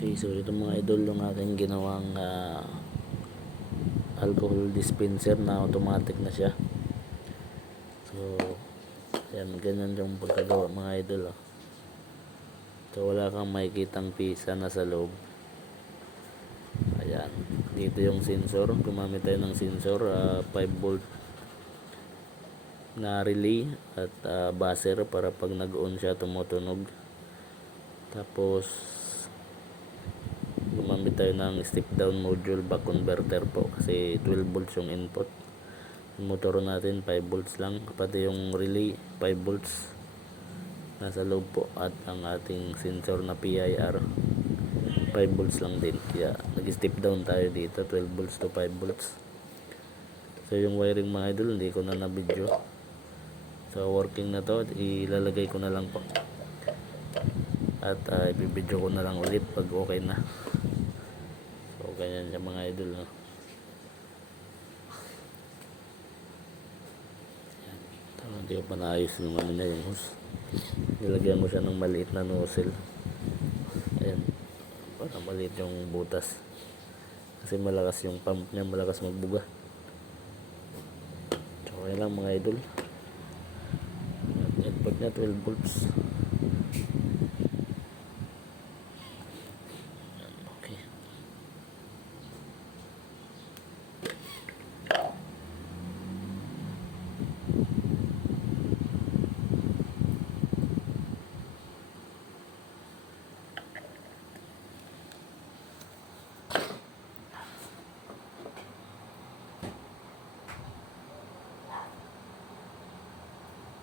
Okay, so ito mga idol yung aking ginawang alcohol dispenser na automatic na siya. So ayan, ganyan yung pagkagawa mga idol, oh. So wala kang makikitang pisa na sa loob. Ayan, dito yung sensor, gumamit tayo ng sensor, 5 volt na relay at buzzer para pag nag-on siya tumutunog. Tapos gumamit tayo ng step down module back converter po kasi 12 volts yung input. Yung motor natin 5 volts lang, pati yung relay 5 volts nasa loob po, at ang ating sensor na PIR 5 volts lang din, kaya nag-step down tayo dito 12 volts to 5 volts. So yung wiring mga idol hindi ko na video, so working na to, ilalagay ko na lang po at ibibidyo ko na lang ulit pag okay na. So ganyan yung mga idol, no? Hindi ko pa naayos yung ano niya, yung hose. Nilagyan ko siya ng maliit na nozzle, ayan, para maliit yung butas kasi malakas yung pump niya, malakas magbuga. So ayan lang mga idol, input niya 12 volts.